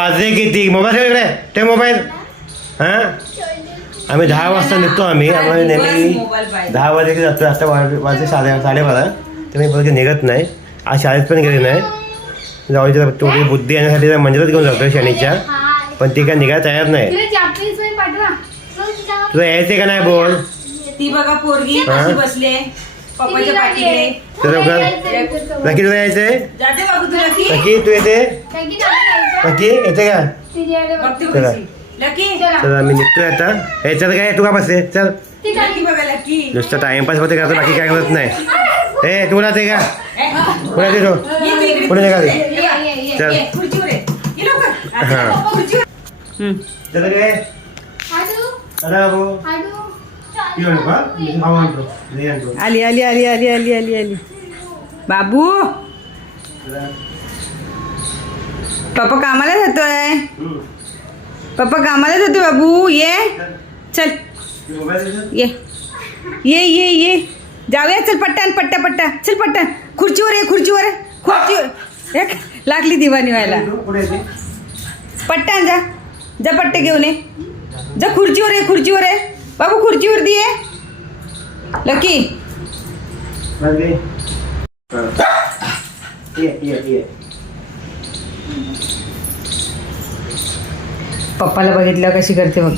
वाजले किती मोबाईल ठेव इकडे ठेव मोबाईल. हां? आम्ही दहा वाजता निघतो आम्ही. आम्हाला नेहमी. दहा वाजे जातो. आता वा- वाजले साडे साडेबारा. तर मी बोलतो निघत नाही. आज शाळेत पण गेली नाही. जाऊची थोडी बुद्धी येण्यासाठी मंदिरात घेऊन जातो शनीच्या. पण ती काय निघायला तयार नाही. तिला यायचे का नाही बोल? ती बघा पोरगी हा? बसले नक्की तुला यायचंय? जाते की. नक्की तू येते? नक्की येते का बघते चला. कशी लकी तर आम्ही निघतोय आता हे चल काय तू का बसते चल लकी बघा लकी नुसतं टाइमपास होते करतो बाकी काय करत नाही ए तू राहते का ए, पुढे येते तो ये तू इकडे. पुढे निघाली ये बा. चल ये, खुर्चीवर ये. ये लवकर. आता हा. खुर्चीवर. हम्म. चल काय अरे बाबू पिऊ नको हा? मी खाऊ आणतो घरी आणतो आली आली आली आली आली आली आली बाबू पप्पा कामाला जातोय. पप्पा कामाला जातोय बाबू. ये. चल. ये. ये ये ये. जाऊया. चल पट्ट्यान पट्ट्या पट्ट्या. चल पट्ट्यान खुर्चीवर ये खुर्चीवर ये. खुर्चीवर. एक लागली दिवाणी व्हायला. पट्ट्या पट्ट्यान जा. जा पट्टे घेऊन ये. जा खुर्चीवर ये खुर्चीवर ये. बाबू खुर्चीवर दे लकी. ये ये ये. पप्पाला बघितलं कशी करते बघ